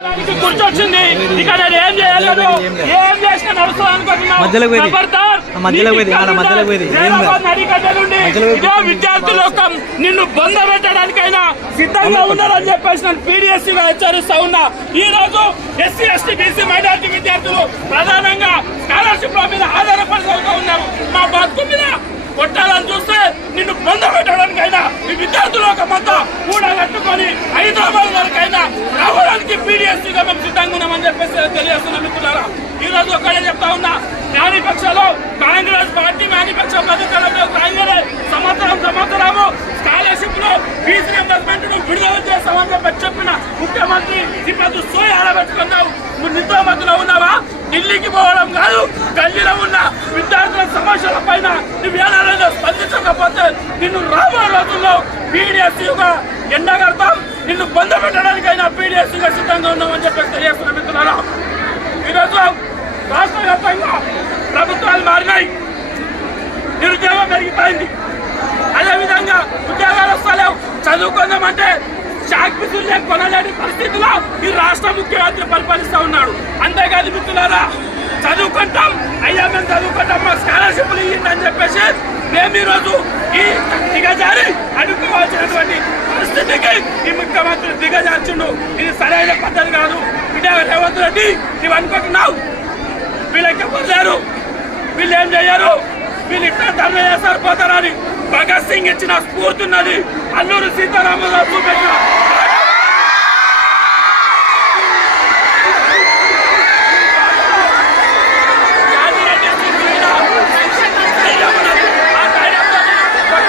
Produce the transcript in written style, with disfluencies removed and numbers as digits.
కూర్చొచ్చింది ఇక్కడ ఏం చేయలేదు, ఏం చేసినా నడుస్తుంది అనుకుంటున్నావు. విద్యార్థి లోకం నిన్ను బొంద పెట్టడానికైనా సిద్ధంగా ఉన్నారని చెప్పేసి నేను పీడిఎస్సీగా హెచ్చరిస్తా ఉన్నా. ఈ రోజు ఎస్సీ ఎస్టీ బీసీ మైనారిటీ విద్యార్థులు ప్రధానంగా స్కాలర్షిప్ మీద ఆధారపడి చదువుతూ ఉన్నారు. మా బతుకు మీద కొట్టాలని చూస్తే నిన్ను బొంద పెట్టడానికైనా ఈ విద్యార్థులు ఒక మొత్తం కూడా కట్టుకొని హైదరాబాద్ వరకైనా రావడానికి పీడిఎస్సీగా మేము సిద్ధంగా ఉన్నామని చెప్పేసి తెలియజేస్తున్నాం. మిత్రులారా, ఈ రోజు ఒక్కడే చెప్తా ఉన్నా, మేనిఫెస్టోలో కాంగ్రెస్ పార్టీ మేనిఫెస్టో పథకాలలో రాగానే సంవత్సరము స్కాలర్షిప్ లో ఫీజు రింబర్స్మెంట్ విడుదల చేస్తామని చెప్పిన ముఖ్యమంత్రి ఇప్పుడు సోయి ఆడబెట్టుకున్నావు. నువ్వు నిద్రమత్తులో ఉన్నావా? ఢిల్లీకి పోవడం కాదు, గల్లీలో ఉన్న విద్యార్థుల సమస్యల పైన నువ్వేనారైనా స్పందించకపోతే నిన్ను రాబోయే రోజుల్లో పీడిఎస్సీగా ఎండగడతాం. నిన్ను బంధ పెట్టడానికైనా పీడిఎస్సీగా సిద్ధంగా ఉన్నామని చెప్పేసి తెలియజేస్తున్న మిత్రులారా, ఈరోజు రాష్ట్ర వ్యాప్తంగా ప్రభుత్వాలు మారినాయి, నిరుద్యోగం పెరిగిపోయింది. అదేవిధంగా ఉద్యోగాలు వస్తలేవు. చదువుకుందామంటే చాక్పిసులే కొనలేని పరిస్థితిలో ఈ రాష్ట్ర ముఖ్యమంత్రి పరిపాలిస్తూ ఉన్నాడు. అంతేకాదు మిత్రులారా, చదువుకుంటాం, అయ్యా మేము చదువుకుంటాం, మా స్కాలర్షిప్లు ఇవ్వండి అని చెప్పేసి మేము ఈరోజు ఈ దిగజారి అడుక్కోవాల్సినటువంటి పరిస్థితికి ఈ ముఖ్యమంత్రి దిగజార్చుండు. ఇది సరైన పద్ధతి కాదు. ఇదే రేవంత్ రెడ్డి, నువ్వు అనుకుంటున్నావు వీళ్ళకి ఎవరు లేరు, వీళ్ళు ఏం చేయరు, వీళ్ళు ఇట్లా ధర్మ చేస్తారు పోతారని. భగత్ సింగ్ ఇచ్చిన స్ఫూర్తి ఉన్నది, అల్లూరి సీతారామరాజు చూపెట్టిన